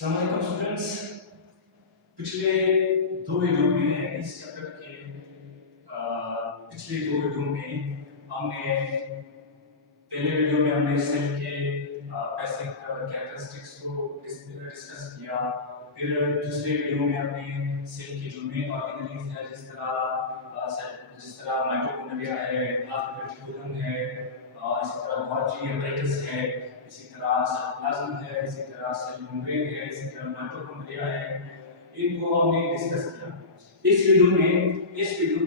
अस्सलाम वालेकुम स्टूडेंट्स। पिछले दो वीडियो में इस चैप्टर के पिछले दो वीडियो में हमने पहले वीडियो में हमने सेल के बेसिक कैरेक्टरिस्टिक्स को डिस्कस किया। फिर दूसरे वीडियो में हमने सेल के जो मेन ऑर्गेनेल्स है, जिस तरह माइटोकॉन्ड्रिया है, प्लाज्मा रेटिकुलम है, इसी तरह गोल्गी एपरेटस है, इसी तरह साइटोप्लाज्म है, इसी तरह सेल मेम्ब्रेन है, इसी तरह माइटोकॉन्ड्रिया है, इनको हमने डिस्कस किया। इस वीडियो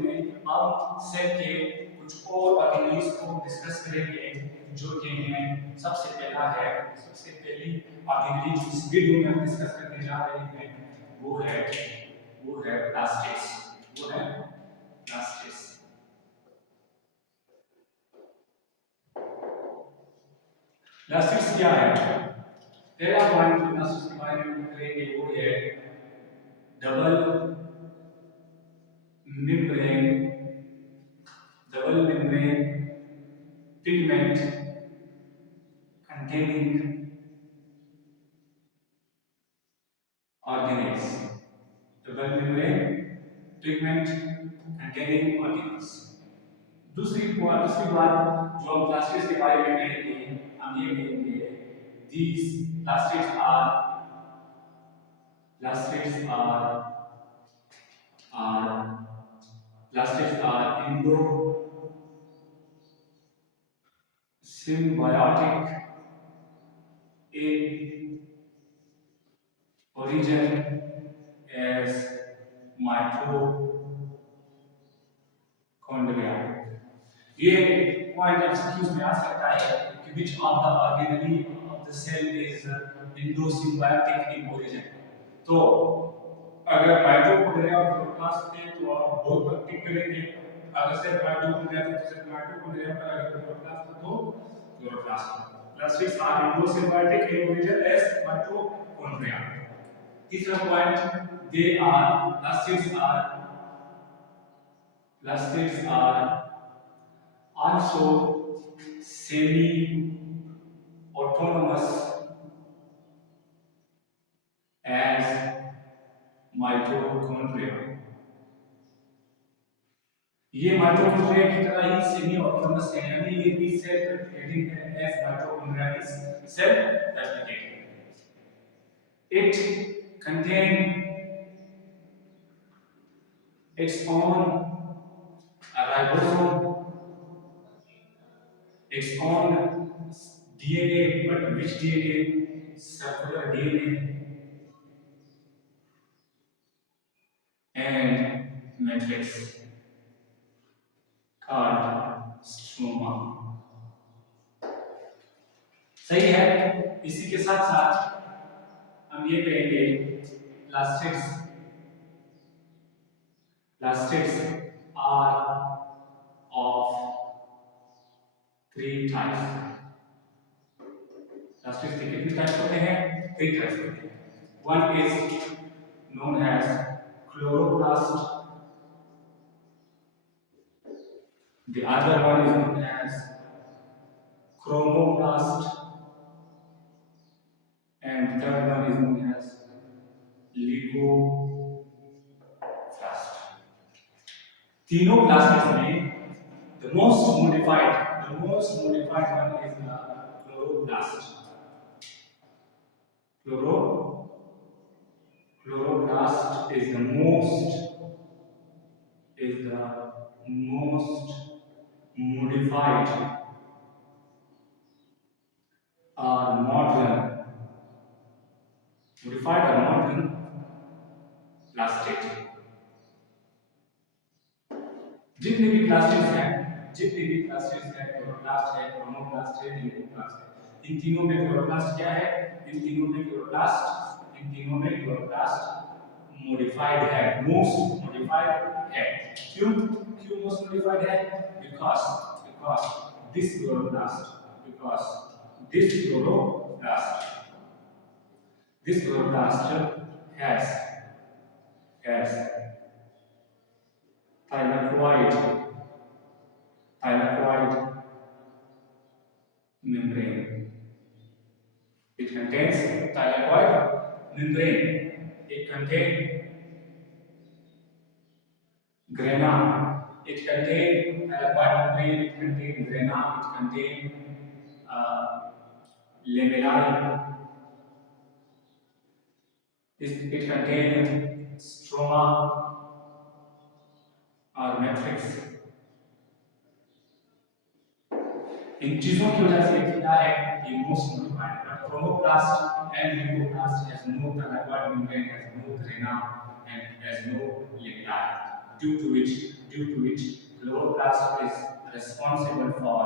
में हम सेल के कुछ और ऑर्गेनेल्स को डिस्कस करेंगे, जो कि हैं सबसे पहली ऑर्गेनेल जो इस वीडियो में हम डिस्कस करने जा रहे हैं वो है प्लास्टिड्स। प्लास्टिड्स क्या है? पहला पॉइंट जो प्लास्टिड्स के बारे में करेंगे वो है double membrane pigment containing organelles। Double membrane pigment containing organelles. दूसरी बात जो हम प्लास्टिड्स के बारे में कहेंगे, हम ये कहेंगे these plastids are endosymbiotic in origin as mitochondria। ये पॉइंट एमसीक्यूज में आ सकता है कि which of the organelle of the cell is endosymbiotic in origin। तो अगर माइटोकॉन्ड्रिया और क्लोरोप्लास्ट थे तो आप बहुत पर टिक करेंगे, अगर सिर्फ माइटोकॉन्ड्रिया थे तो सिर्फ माइटोकॉन्ड्रिया पर, अगर क्लोरोप्लास्ट था तो chloroplast. Plastids are endosymbiotic in origin as mitochondria। तीसरा point, they are plastids are also semi autonomous as mitochondria। ये माइटोकॉन्ड्रिया की तरह ही सेमी ऑटोनमस है, यानी ये भी सेल्फ रेप्लिकेटिंग है as mitochondria is self replicating. It contain its own ribosome, its own DNA, but which DNA? Circular DNA and matrix called stroma। सही है। इसी के साथ साथ हम ये कहेंगे plastids are of three types। Plastids के कितने टाइप्स होते हैं? 3 टाइप्स होते हैं। One is known as chloroplast, the other one is known as chromoplast, and the third one is known as leucoplast। तीनों प्लास्टिड्स में the most modified one is the chloroplast। Chloroplast is the most modified or modern plastid. जितने भी plastids हैं chloroplast है, chromoplast है, leucoplast है। इन तीनों में क्लोरोप्लास्ट क्या है? इन तीनों में क्लोरोप्लास्ट मॉडिफाइड है, मोस्ट मॉडिफाइड है। क्यों मोस्ट मॉडिफाइड है? Because this chloroplast has thylakoid membrane। It contains thylakoid membrane. It contains grana. It contains thylakoid membrane. It contains grana. It contains lamellae. It contains stroma और matrix. इन चीजों की वजह से क्या है ये most modified but chromoplast and leucoplast has no thylakoid membrane, has no grana and has no lamellae, due to which chloroplast is responsible for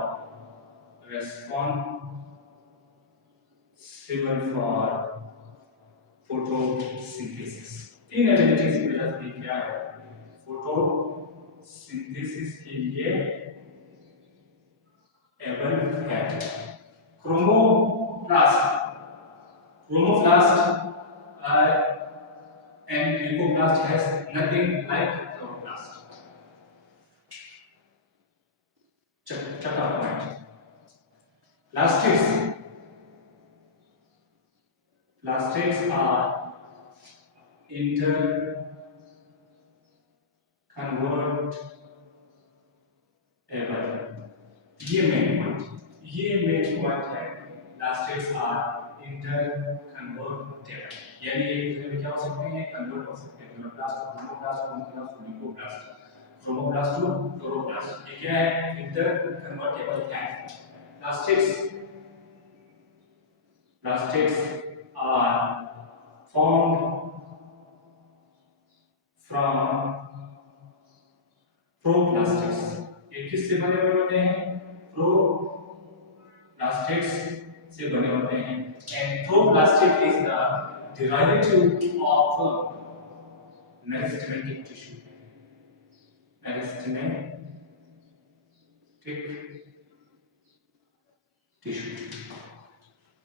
photosynthesis। तीन एबिलिटीज की वजह से क्या है फोटोसिंथेसिस के लिए एबल है। Chromoplast and leucoplast has nothing like chloroplast। चौथा पॉइंट plastids are interconvertible। ये मेन पॉइंट है plastids are interconvertible, यानी एक दूसरे में क्या हो सकते हैं कन्वर्ट हो सकते हैं। Chloroplast to chromoplast, chromoplast to leucoplast, chromoplast to chloroplast, ये क्या है इंटरकन्वर्टेबल है। plastids are formed from प्रोप्लास्टिड्स। ये किससे बने हुए होते हैं प्रोप्लास्टिड्स से बने होते हैं। And proplastid is the derivative of meristematic tissue.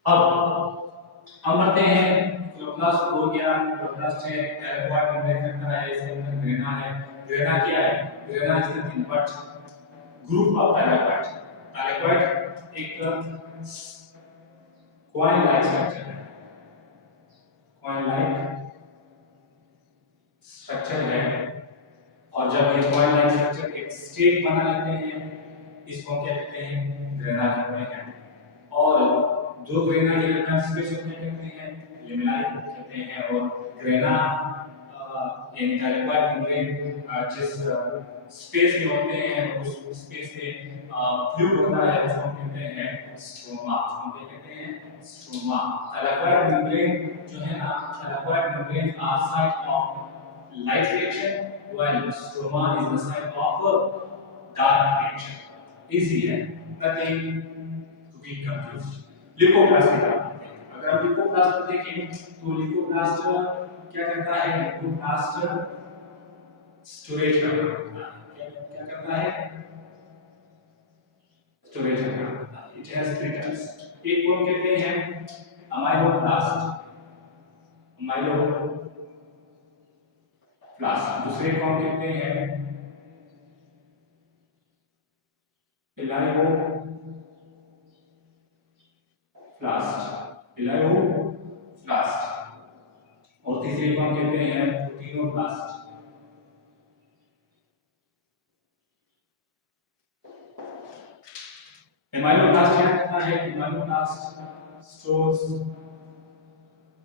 अब हम बढ़ते हैं क्लोरोप्लास्ट हो गया, क्लोरोप्लास्ट है thylakoid membrane करता है, इसके अंदर ग्रेना है। ग्रेना क्या है grana is nothing but group of thylakoid। thylakoid एक कॉइन लाइक स्ट्रक्चर है, और जब ये कॉइन लाइक स्ट्रक्चर एक स्टेट बना लेते हैं इसको क्या कहते हैं ग्रेना कहते हैं। और जो ग्रेना के अंदर स्पेस होते हैं कहते हैं लेमेलाई कहते हैं। और ग्रेना यानी thylakoid membrane जिस स्पेस में होते हैं उस स्पेस में फ्लूइड होता है उसको कहते हैं स्ट्रोमा। thylakoid membrane जो है ना thylakoid membrane are site of light reaction while stroma is the site of dark reaction। easy है, nothing to be confused। Leucoplast की बात करते हैं। अगर हम ल्यूकोप्लास्ट को देखें तो ल्यूकोप्लास्ट क्या करता है ल्यूकोप्लास्ट स्टोरेज का काम करता है। क्या करता है स्टोरेज का काम करता है। It has three types. एक को कहते हैं अमाइलोप्लास्ट, दूसरे को हम कहते हैं इलायोप्लास्ट, और तीसरे को हम कहते हैं प्रोटीनोप्लास्ट। एमाइलोप्लास्ट क्या करता है एमाइलोप्लास्ट स्टोर्स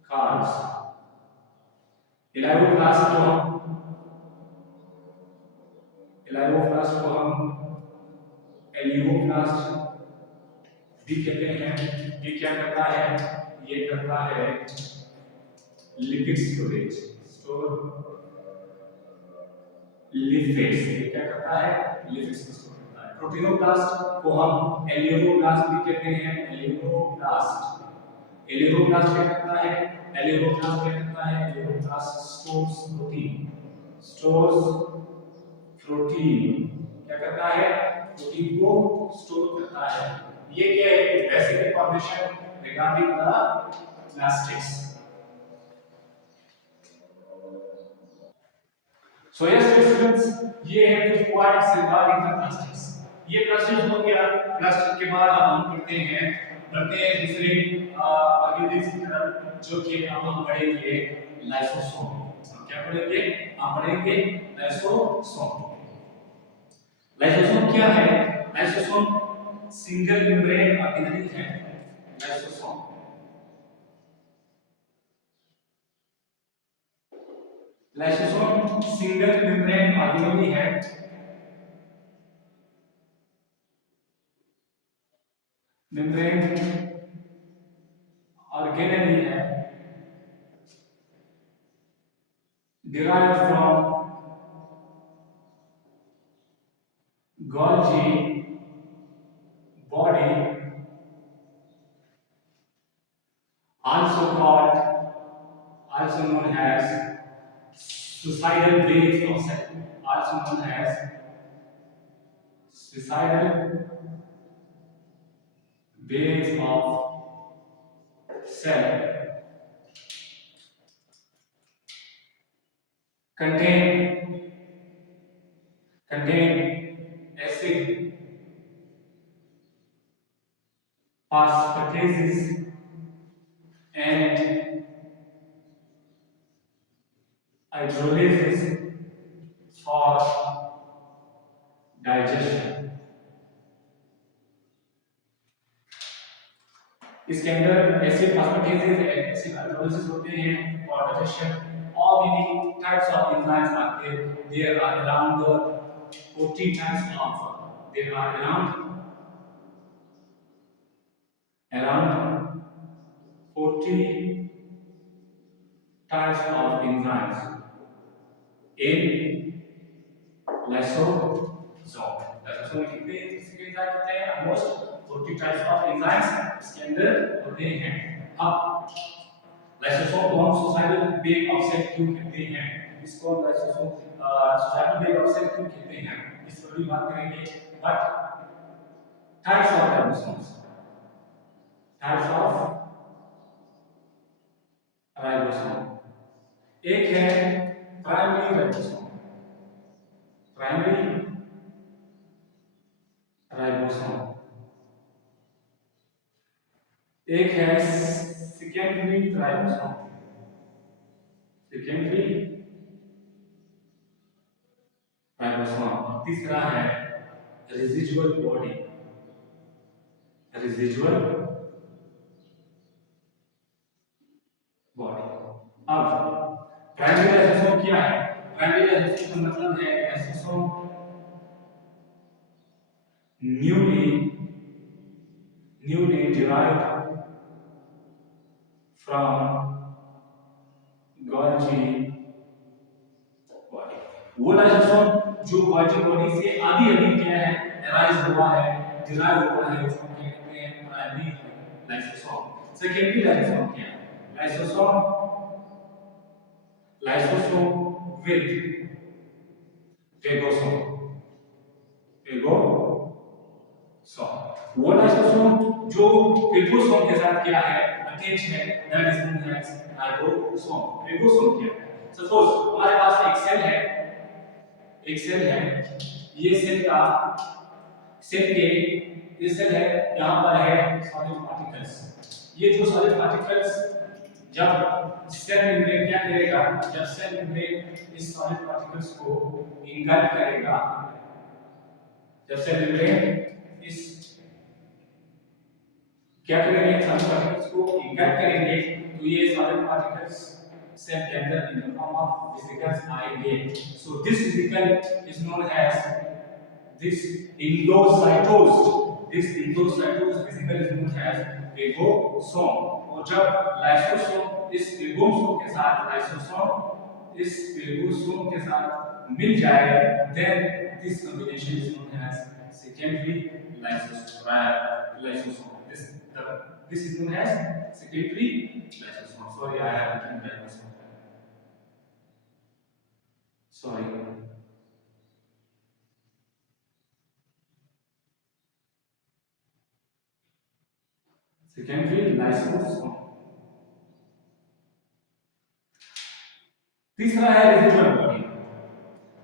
कार्ब्स। इलायोप्लास्ट को हम एलियोप्लास्ट भी कहते हैं। ये क्या करता है ये करता है लिपिड स्टोरेज, लिपिड्स। क्या करता है लिपिड्स को स्टोर करता है। प्रोटीनोप्लास्ट को हम एलियोप्लास्ट भी कहते हैं। एलियोप्लास्ट क्या करता है एलियोप्लास्ट स्टोर्स प्रोटीन। क्या करता है प्रोटीन को स्टोर करता है। ये क्या है basic information regarding the plastids. So yes students ये है कुछ पॉइंट्स रिगार्डिंग द प्लास्टिड्स। ये प्लास्टिड्स हो गया। प्लास्टिड के बाद अब हम बढ़ते हैं दूसरे ऑर्गेनिल्स की तरफ। जो कि अब हम पढ़ेंगे लाइसोसोम। हम क्या पढ़ेंगे? हम पढ़ेंगे लाइसोसोम। लाइसोसोम क्या है? लाइसोसोम सिंगल मेम्ब्रेन ऑर्गेनेल है। Lysosome lysosome single membrane organelle है। मेम्ब्रेन ऑर्गेनेल है derived from Golgi body, also known as suicidal waves of cell, also known as suicidal waves of cell, contain acid phosphatases and hydrolysis for digestion. इसके अंदर acid फास्फेटेसेस and acid hydrolysis होते हैं और digestion और भी types of enzymes आते हैं. There are around 40 types of there are around 40 types of enzymes in lysosome. Lysosome में कितने एंजाइम होते हैं? Almost 40 types of enzymes इसके अंदर होते हैं. अब लाइसोसोम को हम सुसाइडल वेव ऑफ सेल क्यों कहते हैं? इसको हम lysosome suicidal wave of cell क्यों कहते हैं? इस पर भी बात करेंगे. But types of ribosomes, types of ribosome. एक है प्राइमरी राइबोसोम, प्राइमरी राइबोसोम. एक है सेकेंडरी राइबोसोम, सेकेंडरी राइबोसोम. और तीसरा है रेजिडुअल बॉडी, रेजिडुअल बॉडी. अब प्राइमरी लाइसोसोम क्या है? प्राइमरी लाइसोसोम का मतलब है lysosome newly derived from Golgi body. वो लाइसोसोम जो गोल्जी बॉडी से अभी अभी क्या है अराइज हुआ है, डिराइव हुआ है, उसको क्या कहते हैं? Primary lysosome. सेकेंडरी लाइसोसोम क्या है? Lysosome with phagosome, phagosome. वो लाइसोसोम जो फेगोसोम के साथ क्या है अटैच है, that is known as ribosome. Phagosome क्या है? सपोज हमारे पास एक सेल है, एक सेल है, ये सेल का सेल के ये सेल है, यहाँ पर है सॉलिड पार्टिकल्स. ये जो सॉलिड पार्टिकल्स जब सेल मेम्ब्रेन क्या करेगा? जब सेल मेम्ब्रेन इस सॉलिड पार्टिकल्स को इंगल्फ करेगा, जब सेल मेम्ब्रेन इस क्या करेंगे? सॉलिड पार्टिकल्स को इंगल्फ करेंगे तो ये सॉलिड पार्टिकल्स सेल के अंदर in the form of vesicles आएंगे. So this vesicle is known as this endocytosed, this endocytosed vesicle is known as phagosome. और जब लाइसोसोम इस फेगोसोम के साथ के साथ मिल जाए, then this combination is known as secondary lysosome. This is known as secondary lysosome. Sorry, I have written lysosome. Sorry. Secondary lysosome. तीसरा है रेजिडुअल बॉडी.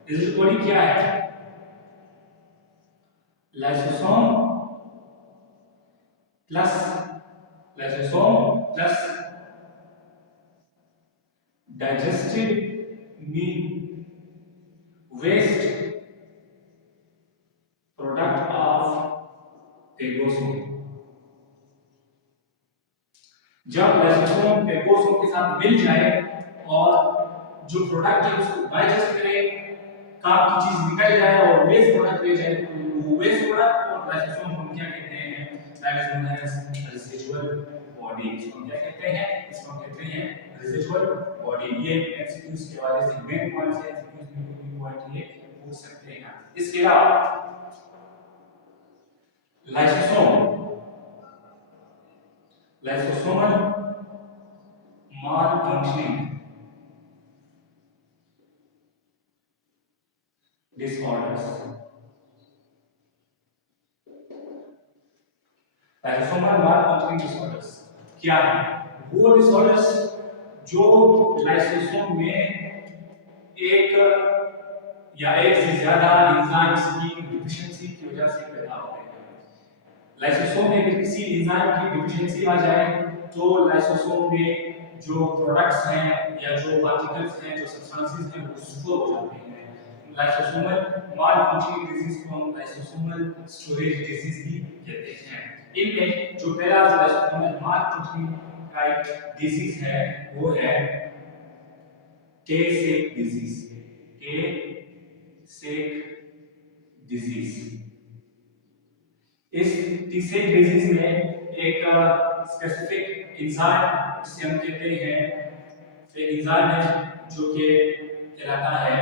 रेजिडुअल बॉडी क्या है? Lysosome plus lysosome plus digested mean waste product of phagosome. जब lysosome phagosome के साथ मिल जाए और जो प्रोडक्ट है उसको डाइजेस्ट करे, काम की चीज निकल जाए और वेस्ट प्रोडक्ट ले जाए, तो वो वेस्ट प्रोडक्ट और लाइसोसोम हम क्या कहते हैं, that is known as residual body. इसको हम क्या कहते हैं, इसको हम कहते हैं रेसिडुअल बॉडी। ये एमसीक्यूज के वाले से मेन पॉइंट्स है, एमसीक्यूज में कोई पॉइंट ये पूछ सकते हैं। इसके अलावा lysosomal malfunctioning disorders। Lysosomal malfunctioning disorders क्या है? वो डिसऑर्डर्स जो लाइसोसोम में एक या एक से ज्यादा एंजाइम्स की डिफिशिएंसी की वजह से पैदा होते हैं। लाइसोसोम में अगर किसी एंजाइम की डिफिशिएंसी आ जाए तो लाइसोसोम में जो प्रोडक्ट्स हैं या जो पार्टिकल्स हैं, जो सब्सटेंसेस हैं, वो स्टोर हो जाते हैं। लाइसोसोमल मालफंक्शनिंग डिजीज को हम लाइसोसोमल स्टोरेज डिजीज भी कहते हैं। इनमें जो पहला लाइसोसोमल मालफंक्शनिंग का एक डिजीज है वो है टे-सेक डिजीज। टे-सेक डिजीज। इस टी-सेक डिजीज में एक स्पेसिफिक एंजाइम जिसे हम कहते हैं, एक एंजाइम है जो कि कहलाता है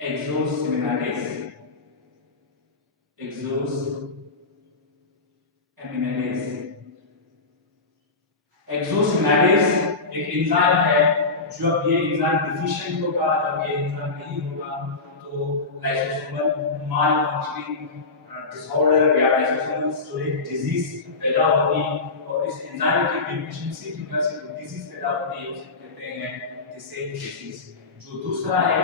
एक्सोसिमिनाडेज। एक्सोसिमिनाडेज एक एंजाइम है। जब ये एंजाइम डिफिशिएंट होगा, जब ये एंजाइम नहीं होगा, तो लाइसोसोमल मालफंक्शनिंग डिसऑर्डर या लाइसोसोमल स्टोरेज डिजीज पैदा होगी। और इस एंजाइम की डिफिशिएंसी की वजह से जो डिजीज पैदा होती है उसे कहते हैं टे-सेक डिजीज। जो दूसरा है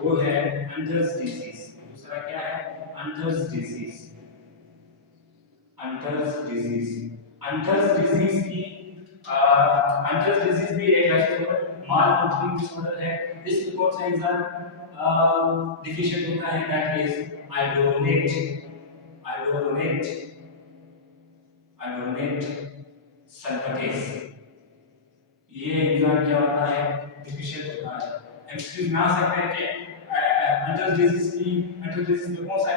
वो है अंटर्स डिजीज। दूसरा क्या है? अंटर्स डिजीज। अंटर्स डिजीज। अंटर्स डिजीज की अंटर्स डिजीज भी एक लाइसोसोमल मालफंक्शनिंग डिसऑर्डर है। इसमें कौन सा एंजाइम डिफिशिएंट होता है? That is iduronate sulfatase. ये एंजाइम क्या होता है? डिफिशिएंट होता है। एमसीक्यूज में आ सकते हैं कि अंटर्स डिजीज में कौन सा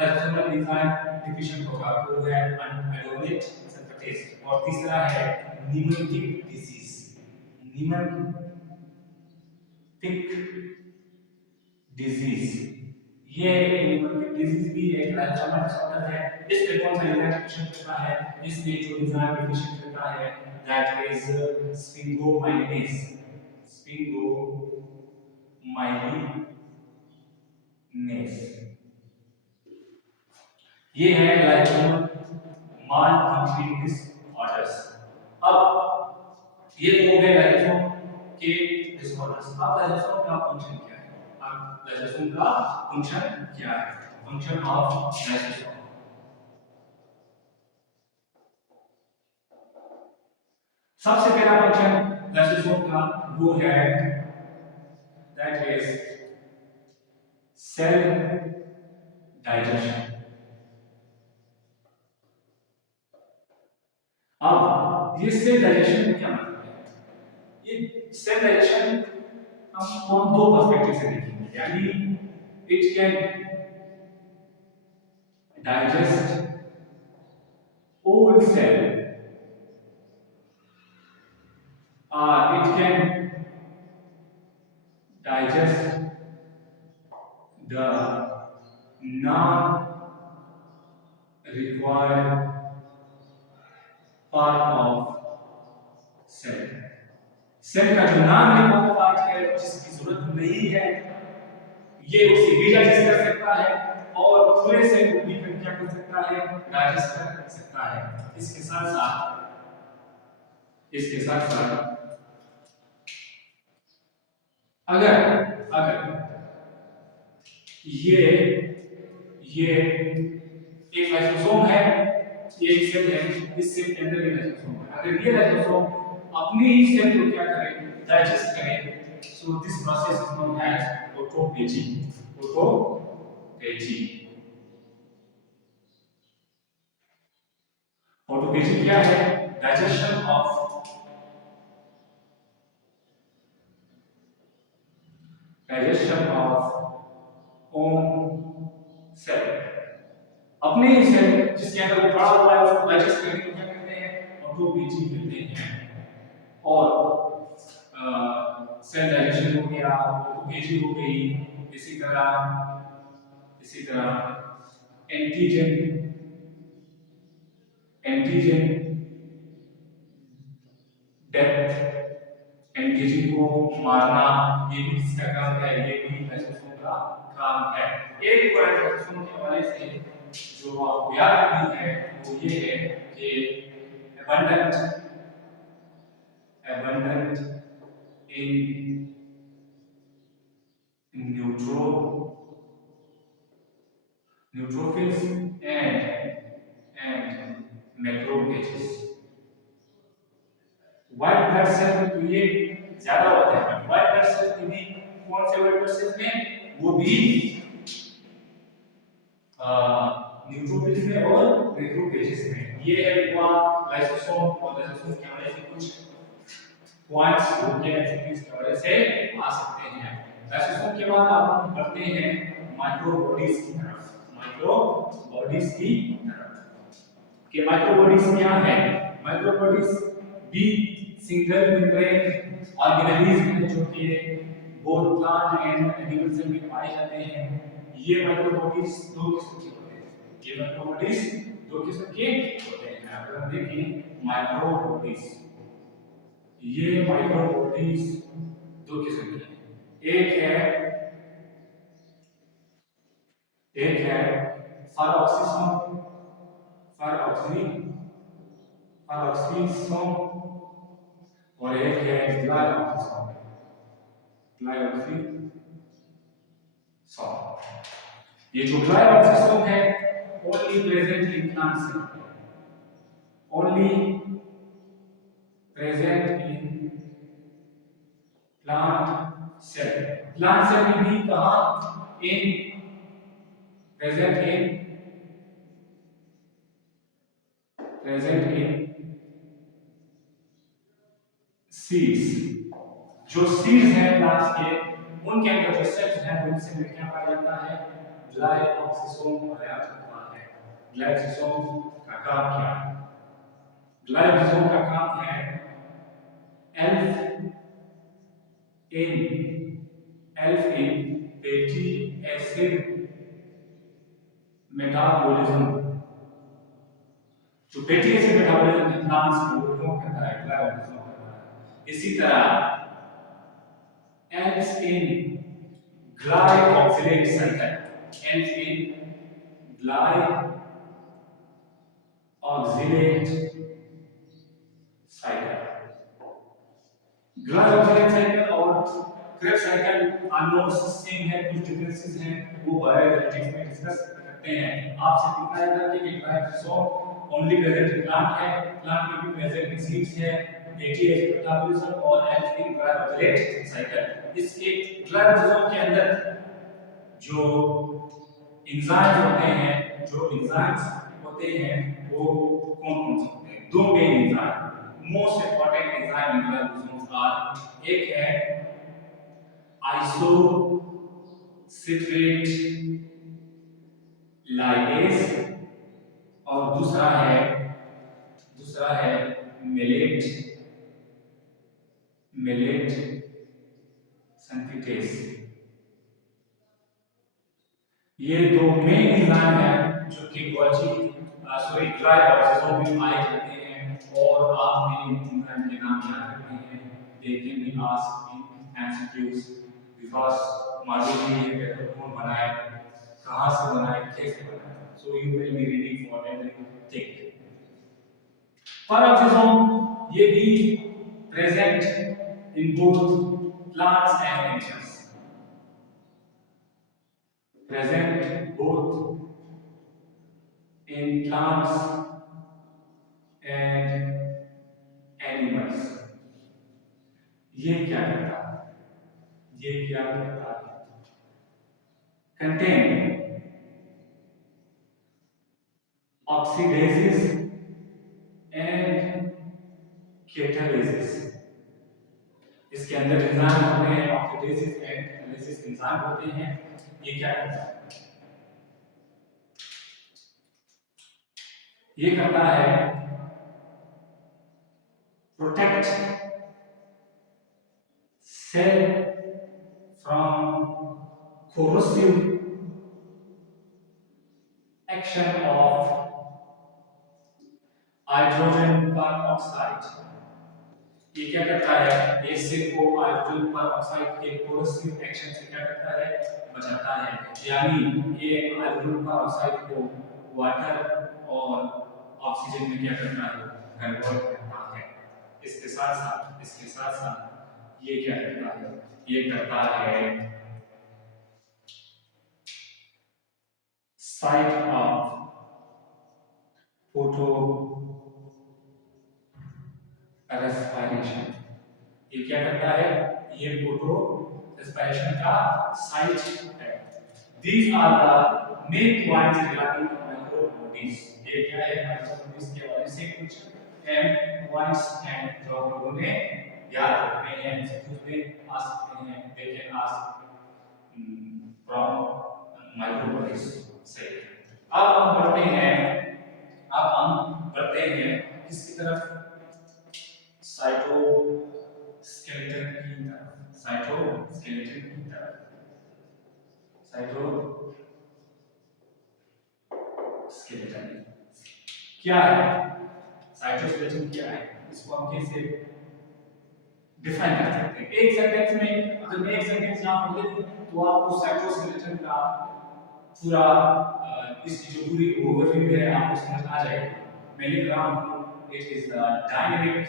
लाइसोसोमल एंजाइम डिफिशिएंट होगा? तो वो है आइडोरोनेट सल्फेटेस। और तीसरा है नीमोटिक डिजीज। नीमोटिक डिजीज। ये नीमोटिक डिजीज भी एक लाइसोसोमल डिसऑर्डर है। इसमें कौन सा एंजाइम डिफिशिएंट होता है? इसमें जो एंजाइम डिफिशिएंट होता है दैट इज स्फिंगोमाइलिनेज। ये है लाइसोसोमल मालफंक्शनिंग डिसऑर्डर्स। अब ये तो हो गए लाइसोसोम के डिसऑर्डर्स। अब लाइसोसोम का फंक्शन क्या है? अब लाइसोसोम का फंक्शन क्या है? Function of lysosome. सबसे पहला फंक्शन लाइसोसोम का वो है दैट इज सेल डाइजेशन। अब ये सेल डाइजेशन क्या मतलब है? ये सेल डाइजेशन हम दो पर्सपेक्टिव से देखेंगे। यानी it can digest old cell, it can digest the non-required part of cell। Cell का जो नॉन रिक्वायर्ड पार्ट है, जिसकी जरूरत नहीं है, ये उसे डिजाइजेस्ट कर सकता है और पूरे सेल को भी क्या कर सकता है? डाइजेस्ट कर सकता है। इसके साथ साथ अगर ये एक लाइसोसोम है, ये एक सेल है, इस सेल के अंदर ये लाइसोसोम है। अगर ये लाइसोसोम अपने ही सेल को क्या करें, डाइजेस्ट करें। So this process is known as autophagy. Autophagy. Autophagy क्या है? Digestion of own cell. अपने ही सेल जिसके अंदर वो पड़ा हुआ है उसको डाइजेस्ट करने को क्या कहते हैं? ऑटोफेजी कहते हैं। और सेल डाइजेशन हो गया, ऑटोफेजी हो गई। इसी तरह एंटीजन एंटीजन डेथ, एंटीजन को मारना, ये भी किसका काम है? ये भी लाइसोसोम का काम है। एक पॉइंट लाइसोसोम के हवाले से जो आपको याद रखनी है वो ये है कि abundant in neutrophils and macrophages। White blood cell में तो ये ज्यादा होता है, व्हाइट ब्लड सेल में भी कौन से व्हाइट ब्लड सेल में? वो भी न्यूट्रोफिल्स में और मैक्रोफेजेस में। ये है हुआ लाइसोसोम। और लाइसोसोम के हवाले से कुछ पॉइंट्स जो कि एमसीक्यूज के हवाले से आ सकते हैं। लाइसोसोम के बाद अब हम बढ़ते हैं माइक्रो बॉडीज की तरफ। माइक्रो बॉडीज की तरफ कि माइक्रो बॉडीज क्या है? माइक्रो बॉडीज भी सिंगल मेम्ब्रेन ऑर्गेनेलिज्म है जो कि both plant and animal cell में पाए जाते हैं। ये माइक्रो बॉडीज दो किस्म के होते हैं। ये माइक्रो बॉडीज दो किस्म के होते हैं। अगर हम देखें माइक्रो बॉडीज, ये माइक्रो बॉडीज दो किस्म की हैं। एक है फॉरऑक्सीसोम, फॉरऑक्सी फॉरऑक्सीसोम, और एक है ग्लाइऑक्सीसोम, ग्लाइऑक्सीसोम। ये जो ग्लाइऑक्सीसोम है only present in plant cell, only present in plant cell. Plant cell में भी कहां? In present in seeds. जो सीड्स हैं प्लांट्स के, उनके अंदर जो सेल्स हैं उनसे में क्या पाया जाता है? ग्लाइऑक्सीसोम पाया जाता है। ग्लाइऑक्सीसोम का काम क्या है? ग्लाइऑक्सीसोम का काम है एल्फ इन फैटी एसिड मेटाबॉलिज्म। जो फैटी एसिड मेटाबॉलिज्म प्लांट्स में वो कौन करता है? ग्लाइऑक्सीसोम करता है। इसी तरह एल्फ इन ग्लाइऑक्सिलेट साइकिल, एल्फ इन ग्लाइऑक्सिलेट साइकिल। ग्लाइकोजेनेज साइकिल और क्रेब्स साइकिल ऑलमोस्ट सेम है, कुछ डिफरेंसेस हैं वो बायोजेनेटिक्स में डिस्कस करते हैं। आपसे पूछा जाता है कि ग्लाइकोसोम ओनली प्रेजेंट इन प्लांट है, प्लांट में भी प्रेजेंट इन सीड्स है, फैटी एसिड मेटाबॉलिज्म और एल्फिन ग्लाइकोजेनेज साइकिल। इसके ग्लाइकोसोम के अंदर जो एंजाइम्स होते हैं, वो कौन-कौन से होते हैं? दो main enzyme, most important enzyme in glycosomes are, एक है आइसोसिट्रेट लाइपेज और दूसरा है मेलेट सिंथेटेस। ये दो मेन एंजाइम हैं जो कि ग्लाइकोलाइसिस में पाए जाते हैं। और आपने इन एंजाइम के नाम याद रखने हैं। They can be asked in MCQs because मालूम नहीं है पेपर कौन बनाए, कहां से बनाए, कैसे बनाए। So you will be reading for everything. Peroxisome ये भी present in both plants and animals, present both in plants and animals। ये क्या करता है? ये क्या करता है? Contain oxidases and catalases. इसके अंदर एंजाइम होते हैं, ऑक्सीडेसिस एंड कैटालिसिस एंजाइम होते हैं। ये क्या करता है? ये करता है protect cell from corrosive action of hydrogen peroxide. ये क्या करता है? ये सेल को हाइड्रोजन पर ऑक्साइड के कोरोसिव एक्शन से क्या करता है? बचाता है। यानी ये हाइड्रोजन पर ऑक्साइड को वाटर और ऑक्सीजन में क्या करता है? कन्वर्ट करता है। इसके साथ साथ ये क्या करता है? ये करता है साइट ऑफ फोटो रेस्पिरेशन। ये क्या करता है? ये फोटो रेस्पिरेशन का साइट है। These are the main points regarding microbodies। ये क्या है? microbodies के बारे से कुछ अहम points हैं जो आप लोगों ने याद रखने हैं। एमसीक्यूज में आ सकते हैं। They can ask from microbodies से। अब हम बढ़ते हैं किसकी तरफ? साइटोस्केलेटन की तरफ। साइटोस्केलेटन की तरफ। साइटोस्केलेटन क्या है? साइटोस्केलेटन क्या है? इसको हम कैसे डिफाइन कर सकते हैं? एक सेंटेंस में, अगर मैं एक सेंटेंस यहाँ पर लिख दूं तो आपको साइटोस्केलेटन का पूरा इसकी जो पूरी ओवरव्यू है आपको समझ आ जाएगी। मैं लिख रहा हूँ it is the dynamic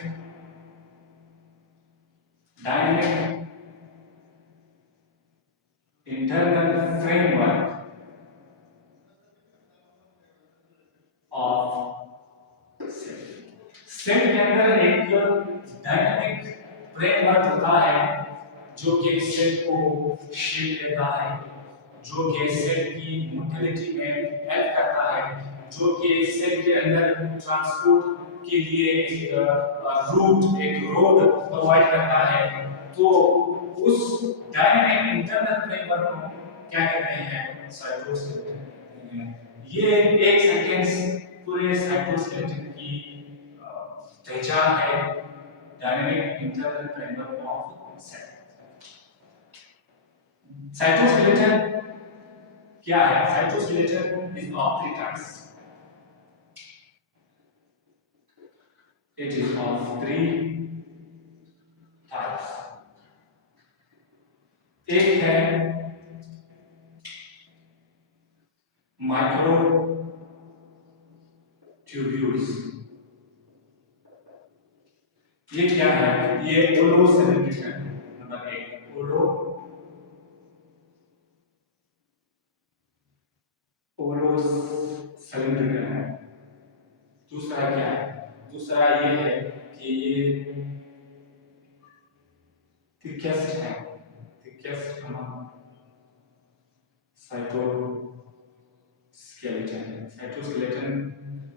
internal framework of cell. सेल के अंदर एक डायनेमिक फ्रेमवर्क होता है जो कि सेल को शेप देता है, जो कि सेल की मोटिलिटी में हेल्प करता है, जो कि सेल के अंदर ट्रांसपोर्ट के लिए एक रूट, एक रोड प्रोवाइड करता है। तो उस डायनेमिक इंटरनल फ्रेमवर्क को क्या कहते हैं? साइटोस्केलेटन कहते हैं। ये एक सेंटेंस पूरे साइटोस्केलेटन की पहचान है। Dynamic internal framework of cell. Cytoskeleton क्या है? Cytoskeleton is of three types. It is of three types. एक है माइक्रो ट्यूब्यूल्स। ये क्या है? ये ओलोसेलेट्रिक है। नंबर एक ओलोसेलेट्रिक है। दूसरा क्या है? दूसरा ये है कि ये थिकेस्ट है। थिकेस्ट साइटोस्केलेटन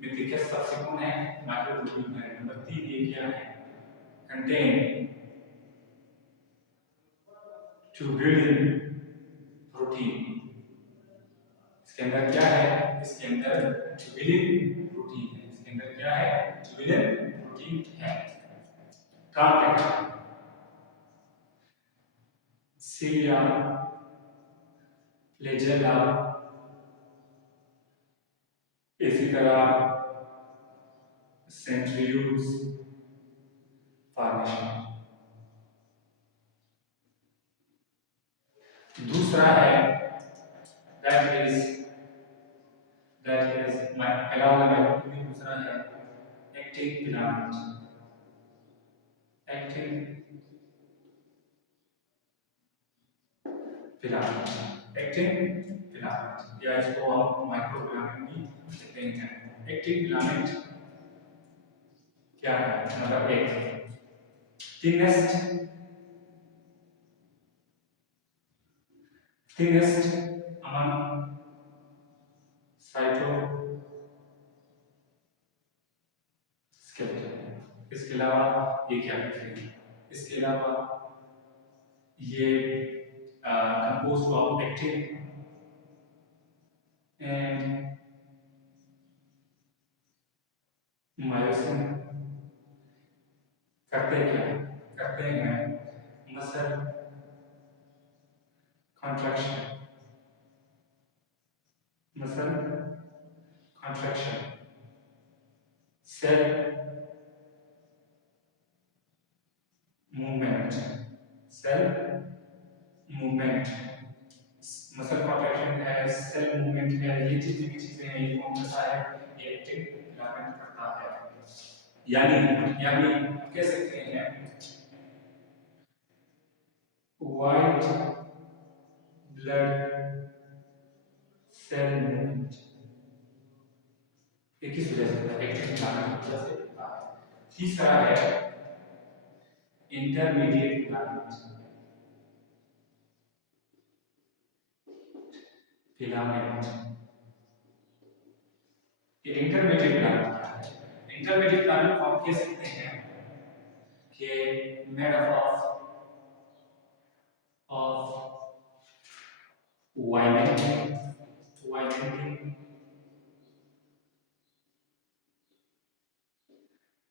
में थिकेस्ट सबसे कौन है? माइक्रोट्यूब्यूल है। नंबर तीन ये क्या है? Contain tubulin protein. इसके अंदर क्या है? इसके अंदर ट्यूब्यूलिन प्रोटीन है। इसके अंदर क्या है? ट्यूब्यूलिन प्रोटीन है। काम क्या करता है? सिलिया, फ्लैजेला, इसी तरह सेंट्रीओल्स फॉर्मेशन। दूसरा है दैट इज माइक्रोट्यूब्यूल। दूसरा है actin filament. Actin filament. Actin filament या इसको हम माइक्रोफिलामेंट भी कहते हैं। एक्टिन फिलामेंट क्या है? नंबर एक थिनेस्ट thinnest among cytoskeleton। इसके अलावा ये क्या करते हैं? इसके अलावा ये composed of actin and myosin। करते क्या? करते हैं muscle contraction, muscle contraction, cell movement, cell movement, muscle contraction है, cell movement है, ये चीजें हैं, ये कौन करता है? ये एक्टिन फिलामेंट करता है। यानी कह सकते हैं व्हाइट ब्लड सेल मूवमेंट ये किस वजह से होता है? एक्टिन फिलामेंट की वजह से होता है। तीसरा है इंटरमीडिएट फिलामेंट। ये इंटरमीडिएट फिलामेंट क्या है? इंटरमीडिएट फिलामेंट को आप कह सकते हैं कि made up of vimentin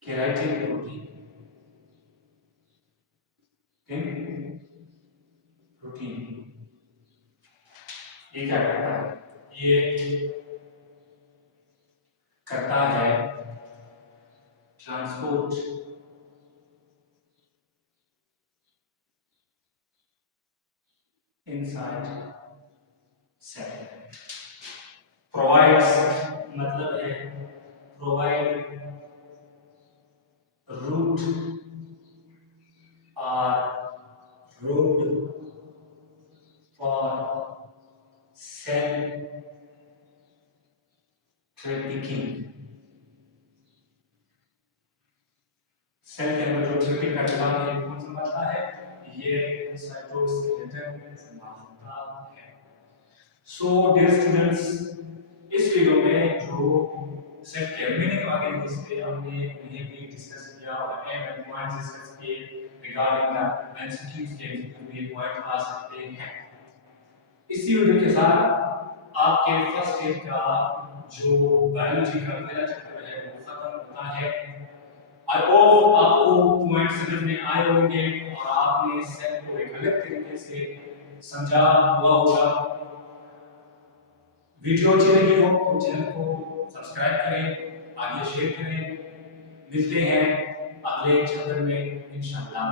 keratin protein. ये क्या करता है? ये करता है ट्रांसपोर्ट इनसाइड सेल। प्रोवाइड्स मतलब है प्रोवाइड रूट और road for cell trafficking। Cell के अंदर जो ट्रैफिक का काम है कौन संभालता है? ये साइटोस्केलेटन संभालता है। सो डियर स्टूडेंट्स, इस वीडियो में जो सेल के मीनिंग वगैरह इस पे हमने ये भी डिस्कस किया और एंड पॉइंट्स डिस्कस किए रिगार्डिंग द एमसीक्यूज के भी पॉइंट आ सकते हैं। इसी वीडियो के साथ आपके फर्स्ट ईयर का जो बायोलॉजी का पहला चैप्टर है वो खत्म होता है। आई होप आपको पॉइंट समझ में आए होंगे और आपने सेल को एक अलग तरीके से समझा हुआ होगा। वीडियो अच्छी लगी हो तो चैनल को सब्सक्राइब करें, आगे शेयर करें। मिलते हैं अगले चैप्टर में इंशाल्लाह।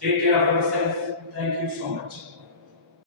Take care of yourself. Thank you so much.